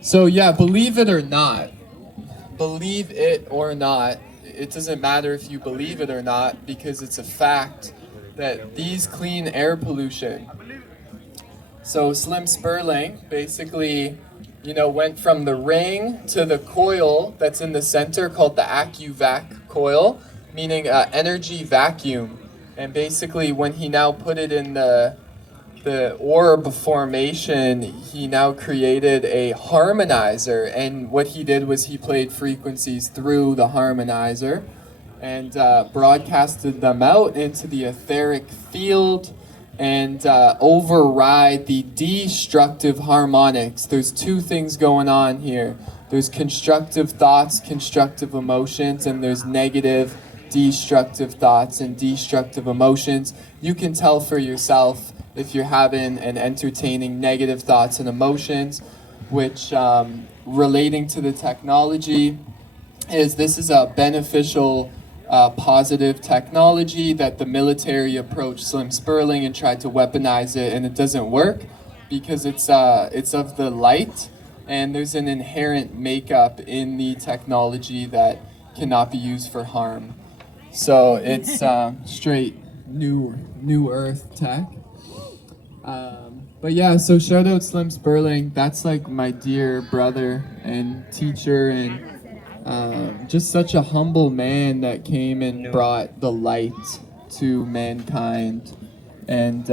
So yeah, believe it or not, it doesn't matter if you believe it or not because it's a fact that these clean air pollution. So Slim Sperling basically, went from the ring to the coil that's in the center called the AccuVac coil, meaning energy vacuum. And basically, when he now put it in the orb formation, he now created a harmonizer. And what he did was he played frequencies through the harmonizer and broadcasted them out into the etheric field and override the destructive harmonics. There's two things going on here. There's constructive thoughts, constructive emotions, and there's negative, destructive thoughts and destructive emotions. You can tell for yourself if you're having and entertaining negative thoughts and emotions, which relating to the technology this is a beneficial positive technology that the military approached Slim Sperling and tried to weaponize it, and it doesn't work because it's of the light, and there's an inherent makeup in the technology that cannot be used for harm. So it's straight new Earth tech. But yeah, so shout out Slim Sperling. That's like my dear brother and teacher and just such a humble man that came and brought the light to mankind. And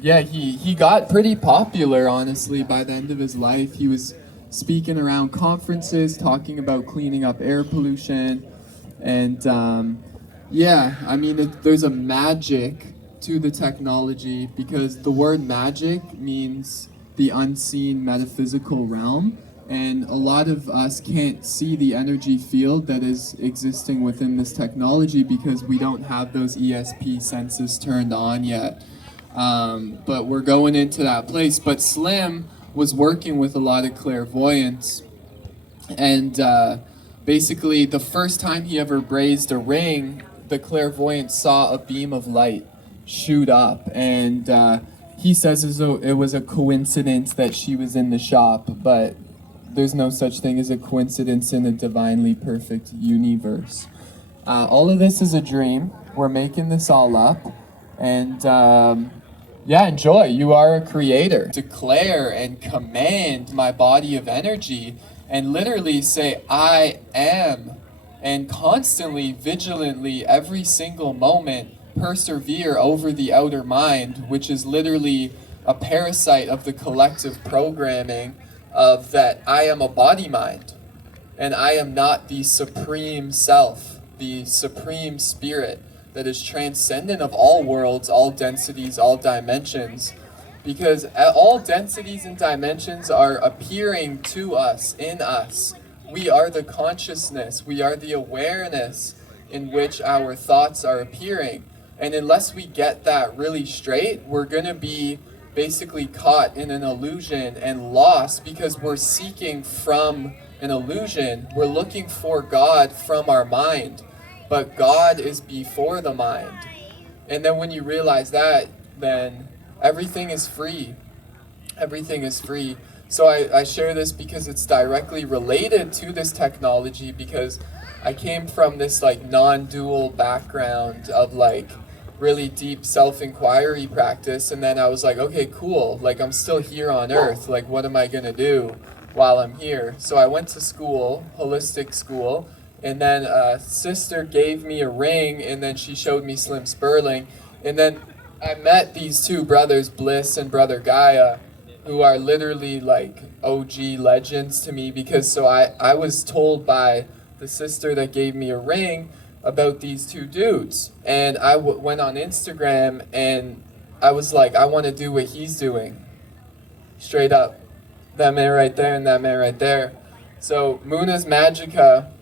yeah, he got pretty popular, honestly, by the end of his life. He was speaking around conferences, talking about cleaning up air pollution. And yeah, I mean, there's a magic to the technology because the word magic means the unseen metaphysical realm. And a lot of us can't see the energy field that is existing within this technology because we don't have those ESP senses turned on yet. But we're going into that place. But Slim was working with a lot of clairvoyance. And basically, the first time he ever brazed a ring, the clairvoyant saw a beam of light shoot up. And he says as though it was a coincidence that she was in the shop. But there's no such thing as a coincidence in a divinely perfect universe. All of this is a dream. We're making this all up. And yeah, enjoy. You are a creator. Declare and command my body of energy and literally say, I am. And constantly, vigilantly, every single moment, persevere over the outer mind, which is literally a parasite of the collective programming of that I am a body mind and I am not the supreme self, the supreme spirit that is transcendent of all worlds, all densities, all dimensions, because all densities and dimensions are appearing to us, in us. We are the consciousness, we are the awareness in which our thoughts are appearing. And unless we get that really straight, we're going to be basically caught in an illusion and lost because we're seeking from an illusion. We're looking for God from our mind, but God is before the mind. And then when you realize that, then everything is free. Everything is free. So I share this because it's directly related to this technology, because I came from this like non-dual background of like really deep self-inquiry practice, and then I was like, okay, cool, like I'm still here on earth, like what am I gonna do while I'm here? So I went to school, holistic school, and then a sister gave me a ring, and then she showed me Slim Sperling, and then I met these two brothers, Bliss and brother Gaia, who are literally like OG legends to me, because so I was told by the sister that gave me a ring about these two dudes, and I went on Instagram and I was like, I want to do what he's doing, straight up, that man right there and that man right there. So Muna's Magicka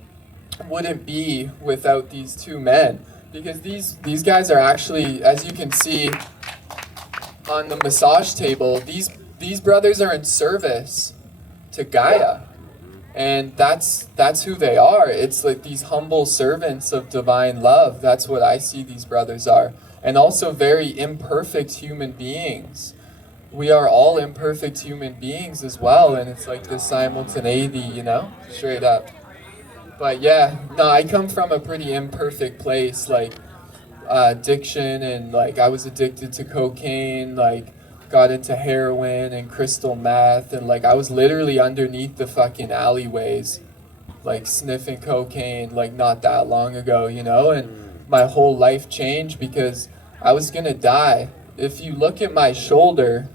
wouldn't be without these two men, because these guys are actually, as you can see on the massage table, these brothers are in service to Gaia. And that's who they are. It's like these humble servants of divine love. That's what I see these brothers are. And also very imperfect human beings. we are all imperfect human beings as well, and it's like this simultaneity, you know, straight up. But yeah, no, I come from a pretty imperfect place, like addiction, and like I was addicted to cocaine, like got into heroin and crystal meth, and like I was literally underneath the fucking alleyways, like sniffing cocaine, like not that long ago, you know, and my whole life changed because I was gonna die. If you look at my shoulder,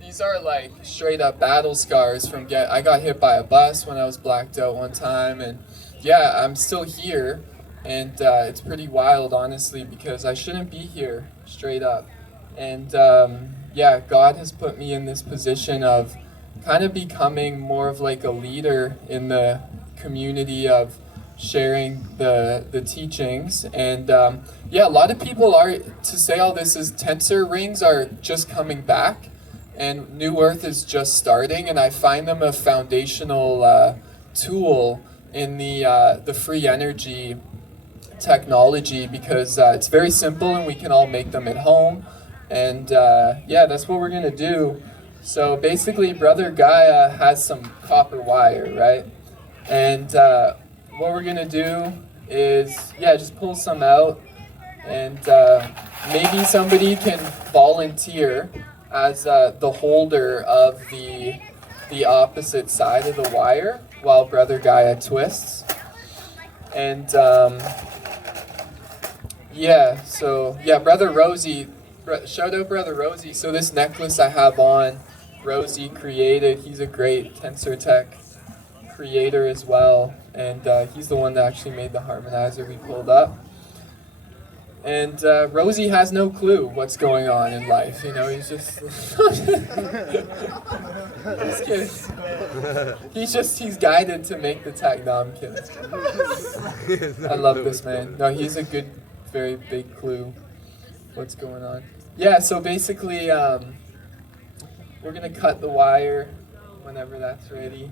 these are like straight up battle scars from I got hit by a bus when I was blacked out one time, and yeah, I'm still here, and it's pretty wild, honestly, because I shouldn't be here, straight up. And yeah, God has put me in this position of kind of becoming more of like a leader in the community of sharing the teachings. And yeah, a lot of people are, to say all this is tensor rings are just coming back, and New Earth is just starting, and I find them a foundational tool in the free energy technology, because it's very simple and we can all make them at home. And yeah, that's what we're gonna do. So basically, Brother Gaia has some copper wire, right? And what we're gonna do is, yeah, just pull some out, and maybe somebody can volunteer as the holder of the opposite side of the wire while Brother Gaia twists. And yeah, so yeah, Brother Rosie, shout out Brother Rosie. So this necklace I have on, Rosie created. He's a great Tensor Tech creator as well, and he's the one that actually made the harmonizer we pulled up. And Rosie has no clue what's going on in life, you know, he's just... Just kidding. He's guided to make the tech. No, I'm kidding. I love this man. No, he's a good, very big clue what's going on. Yeah, so basically, we're gonna cut the wire whenever that's ready.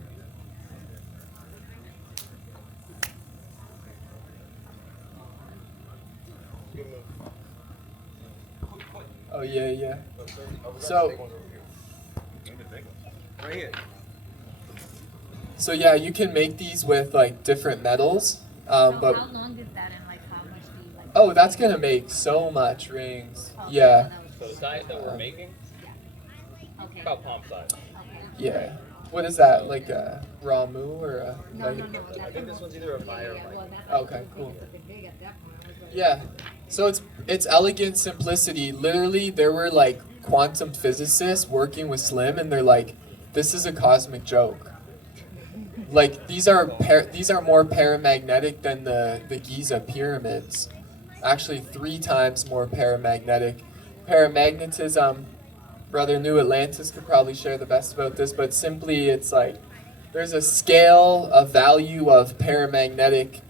Oh yeah, yeah. So yeah, you can make these with like different metals. But how long is that, and like how much do you like? Oh, that's gonna make so much rings. Yeah. So the size that we're making, Okay. about palm size. Yeah. What is that? Like a raw moo or a? No, like, no, no. I think this one's either a fire or a mic. Okay, cool. Yeah. So it's elegant simplicity. Literally, there were like quantum physicists working with Slim, and they're like, "This is a cosmic joke." Like these are more paramagnetic than the Giza pyramids. Actually, 3 times more paramagnetic. Paramagnetism. Brother New Atlantis could probably share the best about this, but simply it's like there's a scale, a value of paramagnetic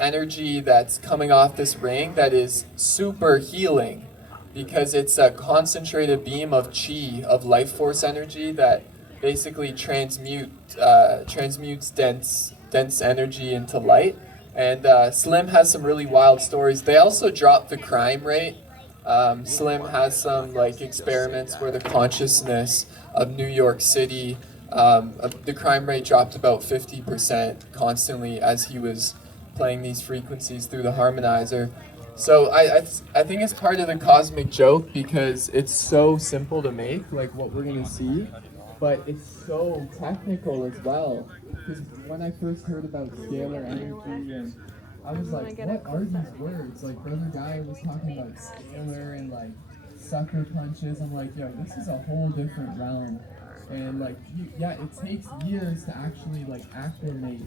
energy that's coming off this ring that is super healing, because it's a concentrated beam of chi, of life force energy that basically transmutes dense energy into light. And Slim has some really wild stories. They also dropped the crime rate. Slim has some like experiments where the consciousness of New York City, the crime rate dropped about 50% constantly as he was playing these frequencies through the harmonizer. So I think it's part of the cosmic joke, because it's so simple to make, like what we're gonna see, but it's so technical as well. Because when I first heard about scalar energy, and I was like, what are these words? Like Brother Gaia was talking about scalar and like sucker punches. I'm like, yo, this is a whole different realm. And like, yeah, it takes years to actually like acclimate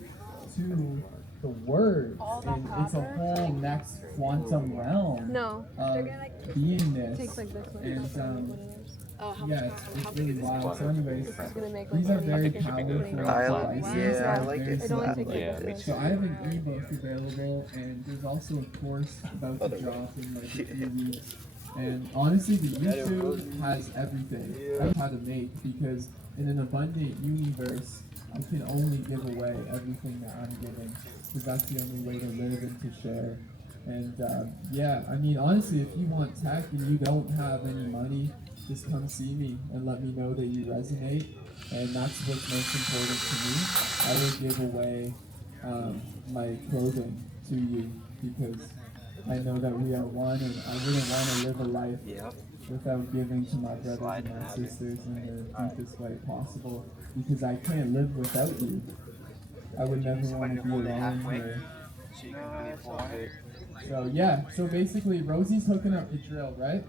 to the words, and it's a whole next quantum realm of beingness. And yeah, it's really wild. So anyways, these are very powerful devices. Yeah, I like it. So I have an ebook available, and there's also a course about to drop in like a few weeks. And honestly, the YouTube has everything on how to make, because in an abundant universe, I can only give away everything that I'm giving, because that's the only way to live and to share. And yeah, I mean, honestly, if you want tech and you don't have any money, just come see me and let me know that you resonate. And that's what's most important to me. I will give away my clothing to you because I know that we are one, and I wouldn't want to live a life without giving to my brothers and my sisters in the deepest way possible because I can't live without you. I would never want to be alone here. So yeah, so basically Rosie's hooking up the drill, right?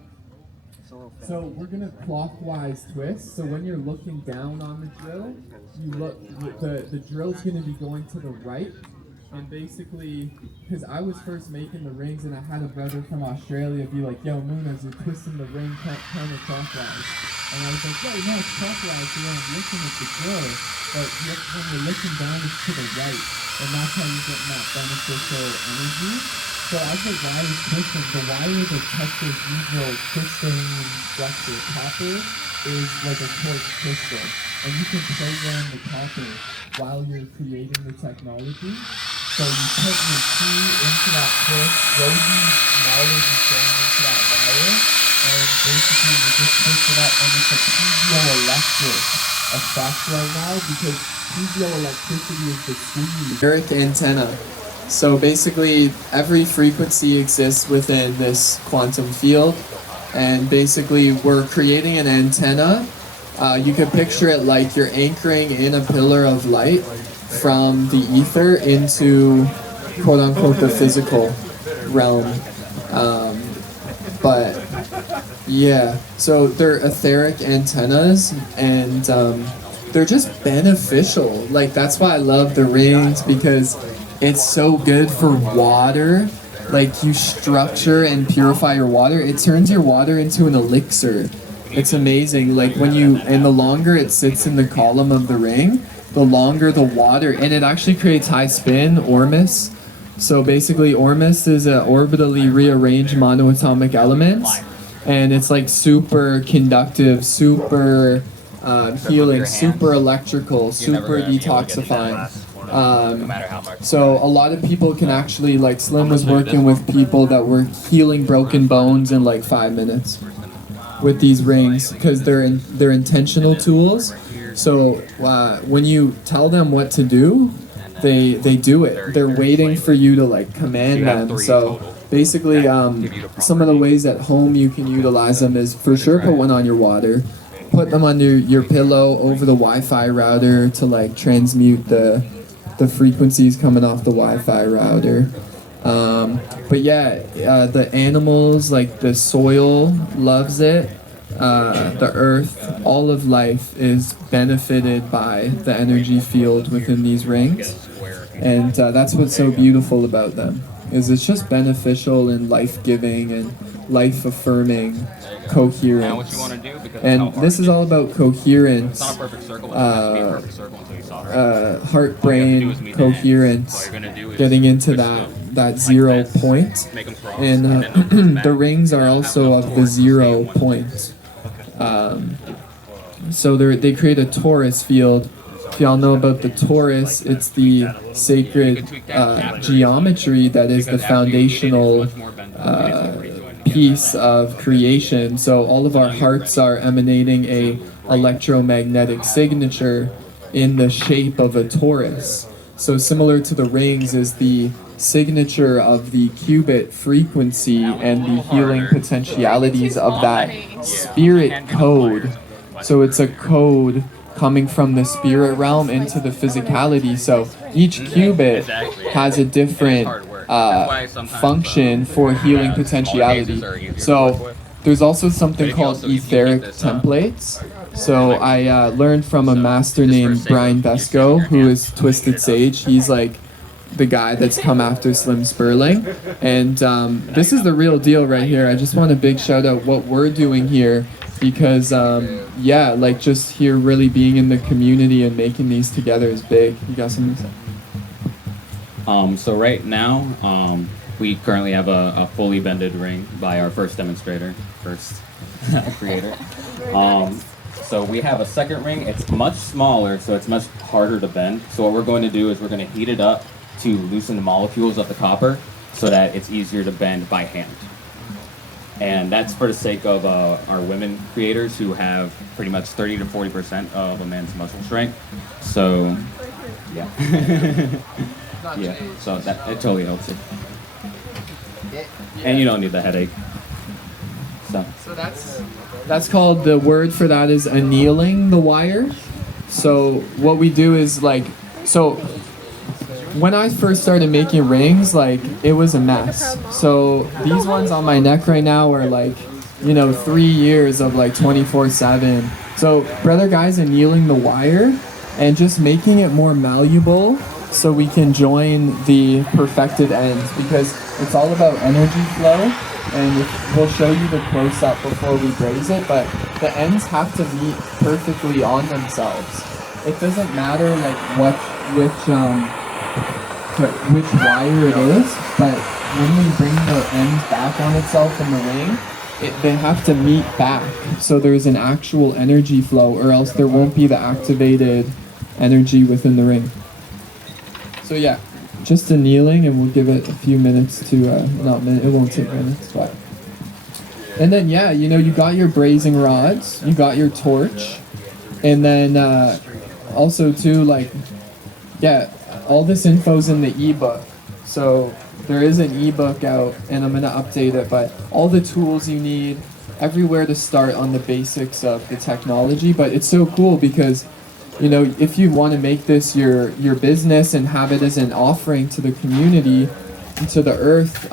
So we're gonna clockwise twist. So when you're looking down on the drill, you look the drill's gonna be going to the right. And basically, because I was first making the rings, and I had a brother from Australia be like, "Yo, Munas, you're twisting the ring counterclockwise." And I was like, "Yo, no, it's clockwise. You know, I'm looking at the drill, but when you're looking down, it's to the right, and that's how you're getting that beneficial energy." So as the wire is twisting, the wire that touches usual twisting structure, copper, is like a quartz crystal, and you can program the copper while you're creating the technology. So you put your key into that twist, Rosie's knowledge is going into that wire, and basically we just twist it up, and it's a piezoelectric effect right now because piezoelectricity is the squeeze. Etheric antenna. So basically every frequency exists within this quantum field, and basically we're creating an antenna. You could picture it like you're anchoring in a pillar of light from the ether into quote unquote the physical realm. But yeah, so they're etheric antennas, and they're just beneficial. Like that's why I love the rings, because it's so good for water. Like you structure and purify your water. It turns your water into an elixir. It's amazing. Like and the longer it sits in the column of the ring, the longer the water, and it actually creates high spin, Ormus. So basically Ormus is an orbitally rearranged monoatomic element, and it's like super conductive, super healing, super electrical, super detoxifying. So a lot of people can actually, like Slim was working with people that were healing broken bones in like 5 minutes with these rings, because they're intentional tools. So when you tell them what to do, they do it. They're waiting for you to like command them. So basically, some of the ways at home you can utilize them is for sure put one on your water, put them under your pillow over the Wi-Fi router to like transmute the frequencies coming off the Wi-Fi router. But yeah, the animals, like the soil loves it. The earth, all of life is benefited by the energy field within these rings. And that's what's so beautiful about them, is it's just beneficial and life-giving and life-affirming coherence. And this is all about coherence, heart-brain coherence, getting into that 0 point. And the rings are also of the 0 point. So they create a torus field. If y'all know about the torus, it's the sacred geometry that is the foundational piece of creation. So all of our hearts are emanating a electromagnetic signature in the shape of a torus. So similar to the rings is the signature of the qubit frequency and the healing potentialities of that spirit code. So it's a code coming from the spirit realm into the physicality. So each qubit has a different function for healing potentiality. So there's also something called etheric templates. So I learned from a master named Brian Vesco, who is Twisted Sage. He's like the guy that's come after Slim Sperling. And this is the real deal right here. I just want a big shout out what we're doing here, because yeah, like just here really being in the community and making these together is big. You got something to say? So right now, we currently have a fully bended ring by our first demonstrator, creator. So we have a second ring. It's much smaller, so it's much harder to bend. So what we're going to do is we're going to heat it up to loosen the molecules of the copper. so that it's easier to bend by hand. And that's for the sake of our women creators who have pretty much 30 to 40% of a man's muscle strength. So, yeah. Yeah, so that it totally helps it. And you don't need the headache. So that's called, the word for that is annealing the wire. So what we do is like, so when I first started making rings, like it was a mess. So these ones on my neck right now are like, 3 years of like 24/7. So brother guy's annealing the wire and just making it more malleable so we can join the perfected ends, because it's all about energy flow. And we'll show you the close-up before we braze it, but the ends have to meet perfectly on themselves. It doesn't matter like which wire it is, but when we bring the end back on itself in the ring, they have to meet back so there's an actual energy flow, or else there won't be the activated energy within the ring. So yeah, just annealing, and we'll give it a few minutes to, it won't take minutes, but. And then yeah, you got your brazing rods, you got your torch, and then also too, like, yeah, all this info's in the ebook. So there is an ebook out, and I'm gonna update it, but all the tools you need, everywhere to start on the basics of the technology. But it's so cool because, if you want to make this your business and have it as an offering to the community and to the earth,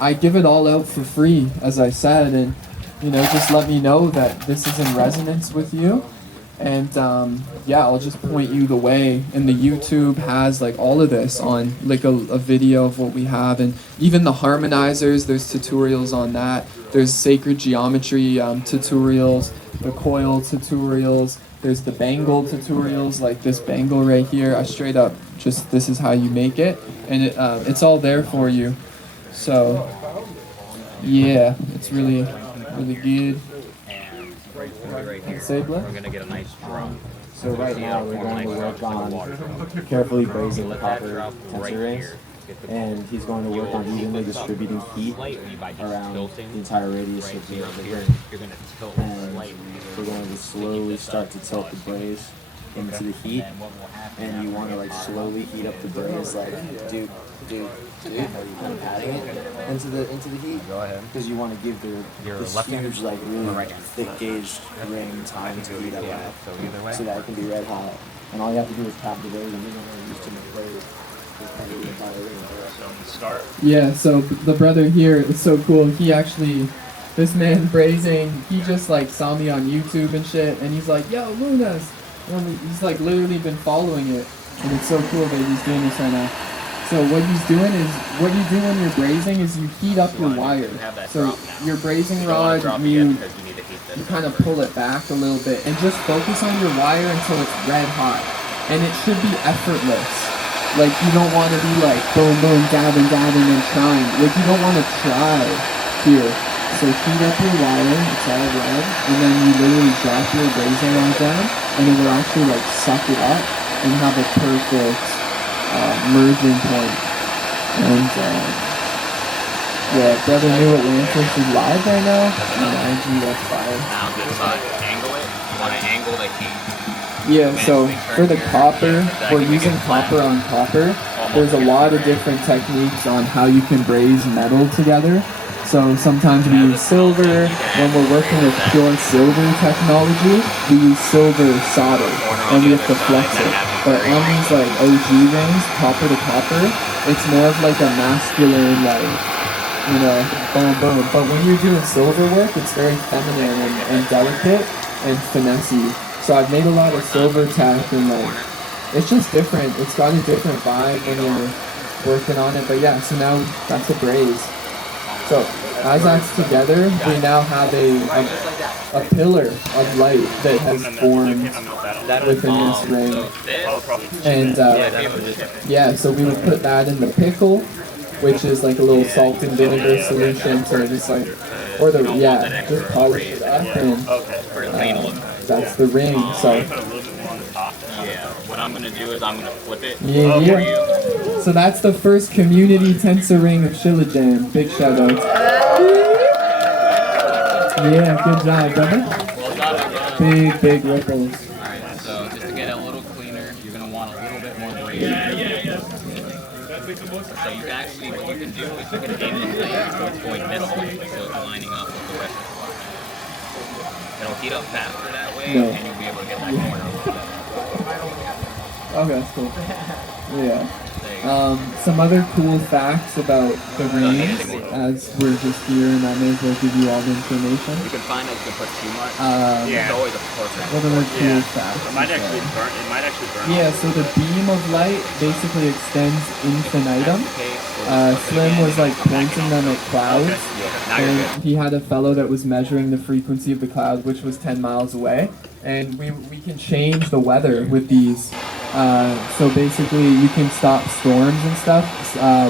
I give it all out for free, as I said, and just let me know that this is in resonance with you. And I'll just point you the way. And the YouTube has like all of this on like a video of what we have, and even the harmonizers, there's tutorials on that. There's sacred geometry tutorials, the coil tutorials, there's the bangle tutorials, like this bangle right here. I straight up just, this is how you make it, and it's all there for you. So yeah, it's really good. Right here. Sabler? We're gonna get a nice drum. So right now we're going to work on carefully brazing the copper tensor rings, and he's going to work on evenly distributing heat around the entire radius of the ring. And we're going to slowly start to tilt the braze into the heat, and you want to like slowly heat up the braze, like dude, I'm adding it into the heat. Go ahead. Because you want to give this huge, like really thick gauge ring time to heat up, So either way. so that it can be red hot. And all you have to do is tap the braze, and you're going to use too much braze. Yeah, so the brother here, it's so cool. He actually, this man brazing, he just like saw me on YouTube and shit, and he's like, yo, Lunas. And he's like literally been following it, and it's so cool that he's doing this right now. So what he's doing is, what you do when you're brazing is you heat up your wire. So your brazing rod, you kind of pull it back a little bit, and just focus on your wire until it's red hot. And it should be effortless. Like, you don't want to be like, boom, boom, dabbing, and trying. Like, you don't want to try here. So heat up your wire, it's all red, and then you literally drop your brazing rod down, and it will actually like suck it up and have a perfect merging point. And yeah, brother New Atlantis is live right now. And I do that fire. Now just angle it. You want to angle the heat. Yeah, so for the copper, we're using copper on copper. There's a lot of different techniques on how you can braze metal together. So sometimes we use silver. When we're working with pure silver technology, we use silver solder, and we have to flex it. But on these like OG rings, copper to copper, it's more of like a masculine, like, boom, boom. But when you're doing silver work, it's very feminine and delicate and finessey. So I've made a lot of silver tech, and like, it's just different. It's got a different vibe when you're working on it. But yeah, so now that's a braze. So as that's together, we now have a pillar of light that has formed within this ring. And yeah, so we would put that in the pickle, which is like a little salt and vinegar solution to just like, just polish it up, and that's the ring. So Yeah, what I'm gonna do is I'm gonna flip it yeah. for you. So that's the first community tensor ring of Shilajam. Big shout out. Yeah, good job, brother. Well done, my brother. Big ripples. Alright, so just to get it a little cleaner, you're going to want a little bit more braiding. So you can actually, what you can do is you can aim the flame so it's going this way, so it's lining up with the rest of the fire. It'll heat up faster that way, No. and you'll be able to get that corner. Okay, that's cool. Yeah. There you go. Some other cool facts about the rings, as we're just here, and I may as well give you all the information. You can find that you can put too much. Yeah. It's always a portrait. What other cool Yeah. facts? It might is actually there? burn. It might actually burn. Yeah, so the beam of light basically extends infinitum. Slim was like pointing them at clouds, Yeah, now you're good. and he had a fellow that was measuring the frequency of the cloud, which was 10 miles away. And we can change the weather with these. So basically, you can stop storms and stuff.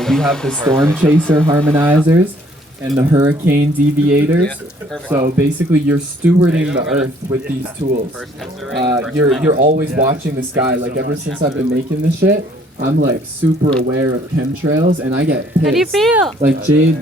We have the storm chaser harmonizers and the hurricane deviators. So basically, you're stewarding the earth with these tools. You're always watching the sky. Like ever since I've been making this shit, I'm like super aware of chemtrails, and I get pissed. How do you feel? Like Jade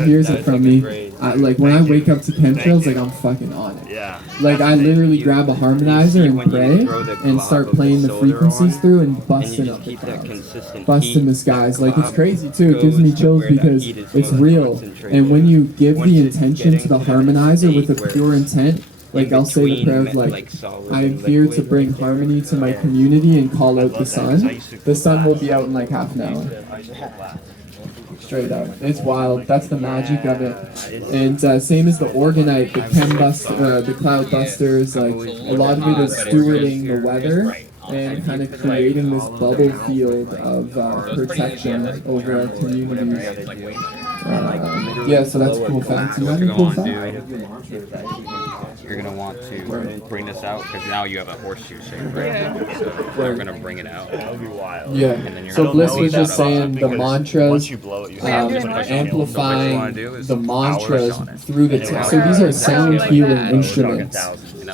hears it from me. Like when I wake up to chemtrails, like I'm fucking on it. Yeah. Like I literally grab a harmonizer and pray and start playing the frequencies through and busting up the clouds, busting the skies. Like it's crazy too. It gives me chills because it's real. And when you give the intention to the harmonizer with a pure intent, like I'll say the prayer of like, I am here to bring harmony to my community and call out the sun. The sun will be out in like half an hour. Straight up. It's wild. That's the magic of it. And same as the Organite, the the Cloud Busters, like a lot of it is stewarding the weather and kind of creating this bubble field of protection over our communities. Yeah, so that's cool facts. You have any cool facts? You're going to want to bring this out, because now you have a horseshoe shape, right? So we're going to bring it out. That would be wild. Yeah. And then you're So gonna Bliss blow was it just out. saying the Because mantras, once you blow it, you have to push on it. amplifying the mantras on it. through the so these are sound healing instruments.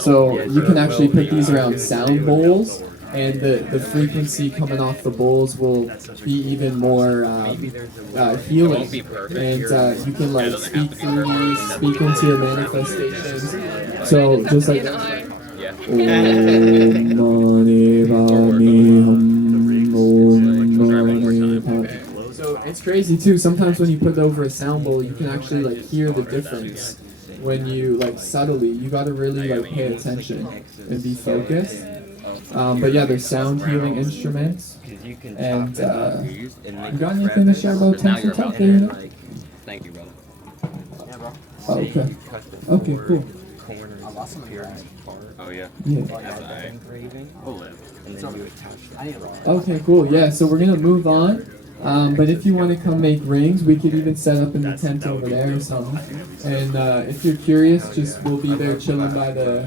So you can actually put these around sound bowls, and the frequency coming off the bowls will be even more healing. And you can like speak through these, speak into your manifestations. So just like Om Mani Padme Hum, Om Mani Padme. So it's crazy too. Sometimes when you put it over a sound bowl, you can actually like hear the difference. When you like subtly, you gotta really like pay attention and be focused. But yeah, there's sound healing instruments. And you got anything to share about Tensor Tech? You know? Thank you, brother. Oh, okay. Okay, cool. Oh, yeah. Yeah. That's alright. We'll live. Okay, cool. Yeah, so we're gonna move on. But if you want to come make rings, we could even set up in the tent over there or something. And if you're curious, just we'll be there chilling by the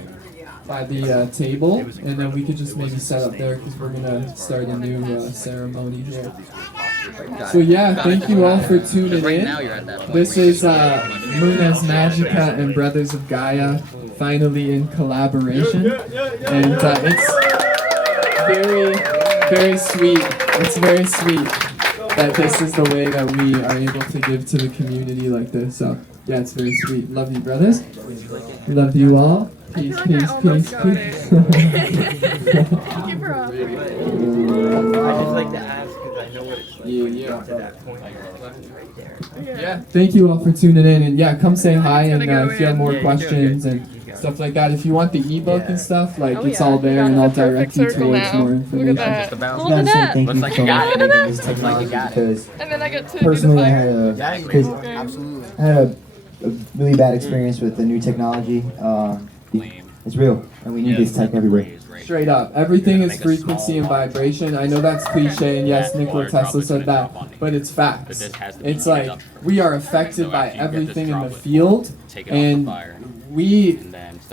table, and then we could just maybe set up there because we're gonna start a new ceremony here. So yeah, thank you all for tuning Right in. now you're at that point. This is Muna's Magicka and Brothers of Gaia, finally in collaboration, and it's very sweet. It's very sweet that this is the way that we are able to give to the community like this. So yeah, it's very sweet. Love you, brothers. Love you all. Peace, peace, peace, peace. Keep her off. I just like to ask because I know what it's like when you get to that point. Yeah, thank you all for tuning in, and yeah, come say hi, and go if you have in. more questions and stuff like that, if you want the ebook and stuff, like Oh, it's yeah. all there, and Got I'll the perfect direct you circle towards now. more Look information. at that. Just about. Look at that. Thank Looks you like so you got much it. for making this Looks like you technology got it. because And then I get to personally I do the had fire. I had a really bad experience with the new technology. It's real, and we need this tech everywhere. Straight up, everything is frequency and vibration. I know that's cliche, and yes, Nikola Tesla said that, but it's facts. It's like we are affected by everything in the field, and we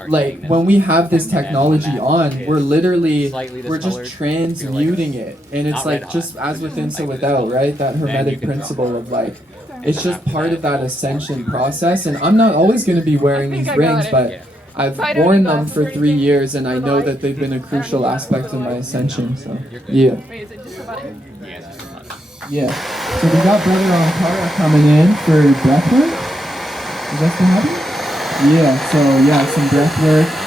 like when we have this technology on, we're just transmuting it, and it's like just as within so without, right? That hermetic principle of like it's just part of that ascension process. And I'm not always going to be wearing these rings, but I've worn them for 3 years, and I know that they've been a crucial aspect of my ascension. So yeah. Wait, is it just a button? Yeah, that's the button. Yeah. So we got Brother Ankara coming in for breath work. Is that still happening? Yeah, so yeah, some breath work.